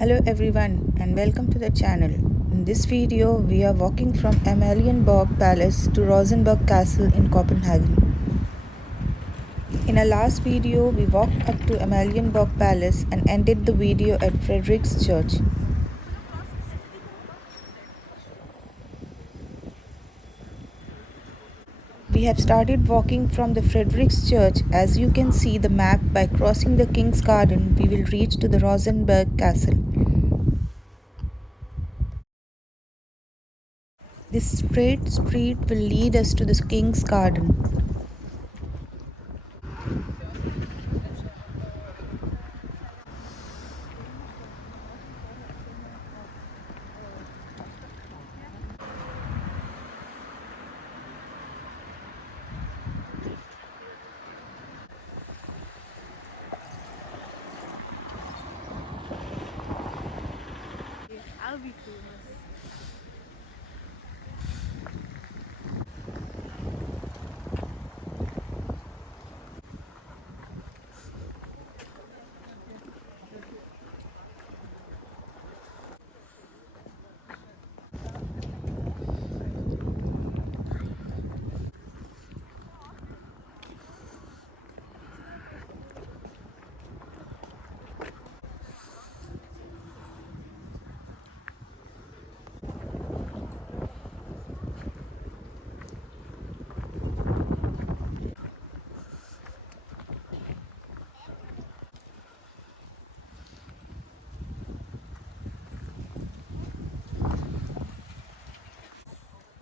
Hello everyone and welcome to the channel. In this video we are walking from Amalienborg Palace to Rosenborg Castle in Copenhagen. In our last video we walked up to Amalienborg Palace and ended the video at Frederik's church. We have started walking from the Frederik's church. As you can see the map, by crossing the King's Garden we will reach to the Rosenborg Castle. This straight street will lead us to the King's Garden. I'll be famous.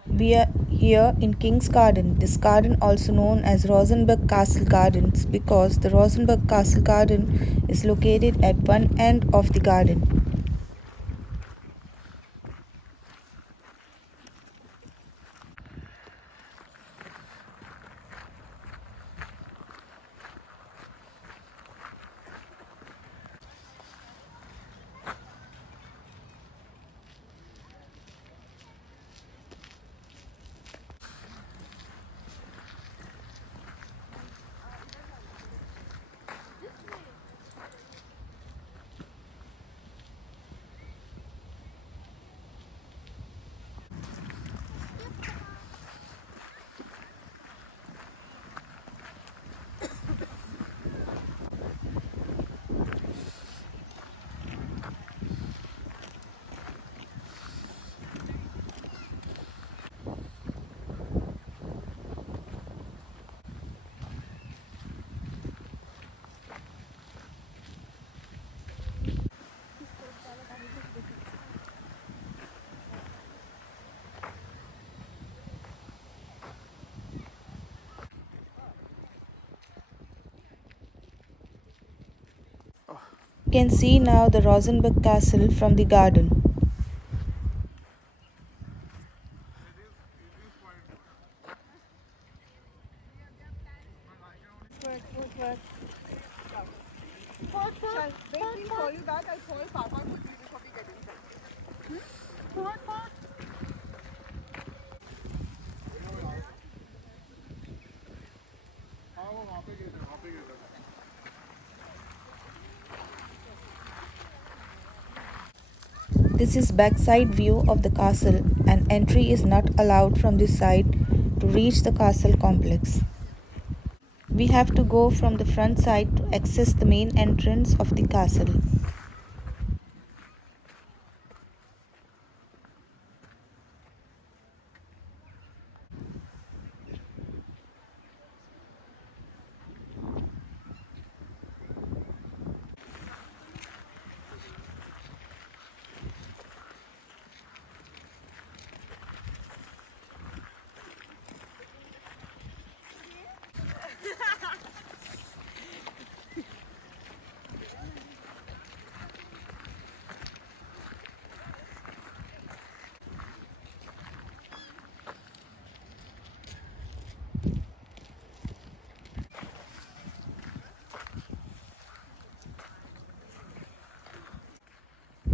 We are here in King's Garden. This garden also known as Rosenborg Castle Gardens because the Rosenborg Castle Garden is located at one end of the garden. You can see now the Rosenborg Castle from the garden. Waiting for you that I told Papa to see before we get inside. What? This is backside view of the castle and entry is not allowed from this side to reach the castle complex. We have to go from the front side to access the main entrance of the castle.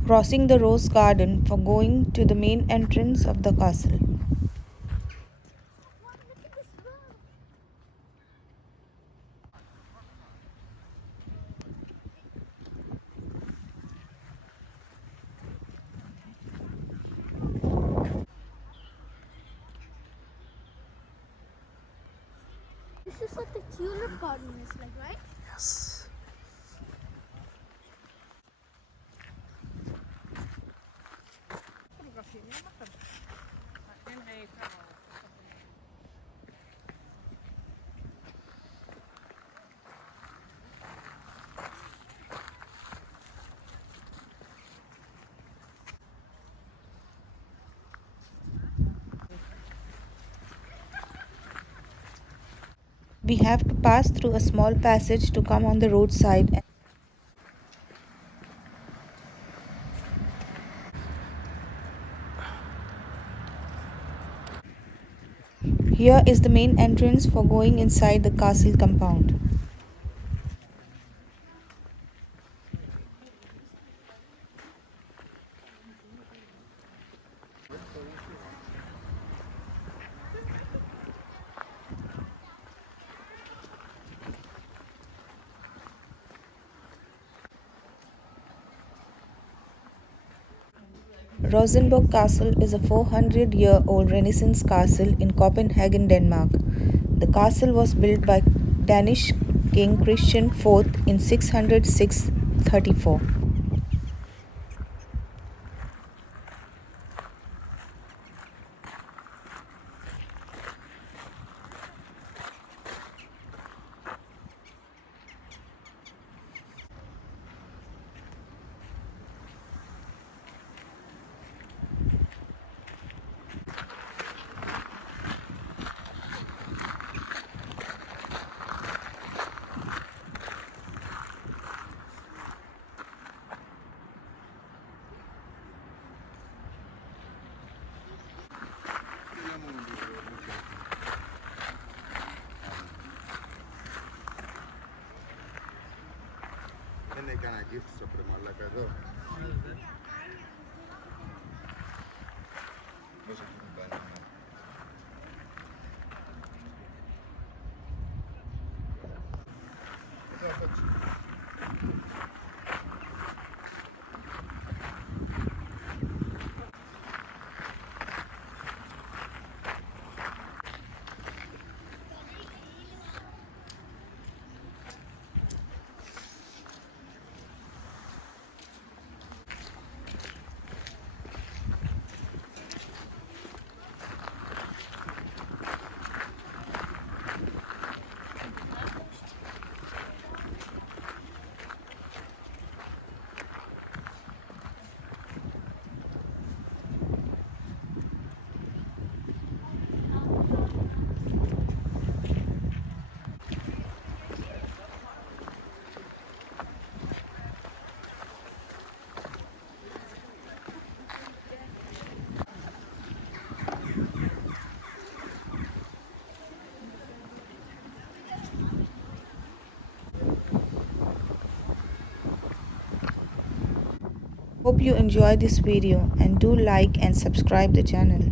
Crossing the rose garden for going to the main entrance of the castle. what the tulip garden is like, right? Yes. We have to pass through a small passage to come on the roadside. Here is the main entrance for going inside the castle compound. Rosenborg Castle is a 400-year-old Renaissance castle in Copenhagen, Denmark. The castle was built by Danish King Christian IV in 606-34. Then they can gift supreme like I go. Hope you enjoy this video and do like and subscribe the channel.